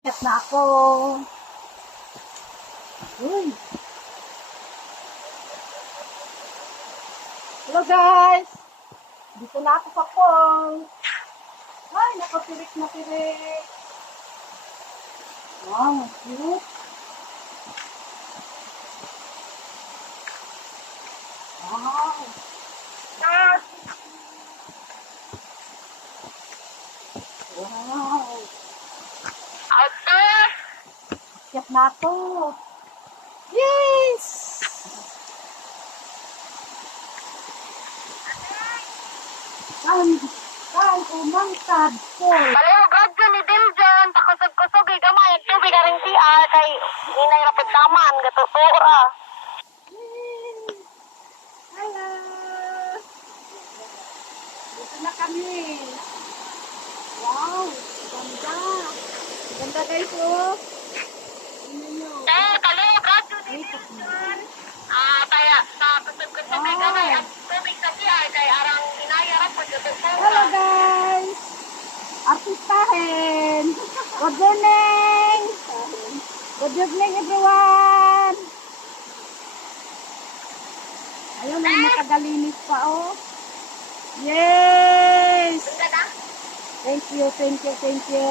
Kat na ako. Uy. Hello guys. Dito na ako sa pond. Ay, nakapirik na pirik. Wow, cute. Wow. Wow. Kat na ako. Yes! Kan umangkad ko. Palihugad dyan ni Diljan, pakusog-kusog, gamay, tubig na rin siya, kay inay rapid taman, gatutura. Hello! Dito na kami. Wow! Ganda! Ganda guys, oh! Tingnan nyo. Palihugad dyan ni Ay, Diljan. Kaya sa kusog-kusog, gamay, ang tubig sa siya, kay arang inay rapid Hello gatutura. guys! Artistahin! Good morning! Good evening everyone! Ayun, ang nakagalinis pa, oh. Yes! Ganda? Thank you, thank you, thank you.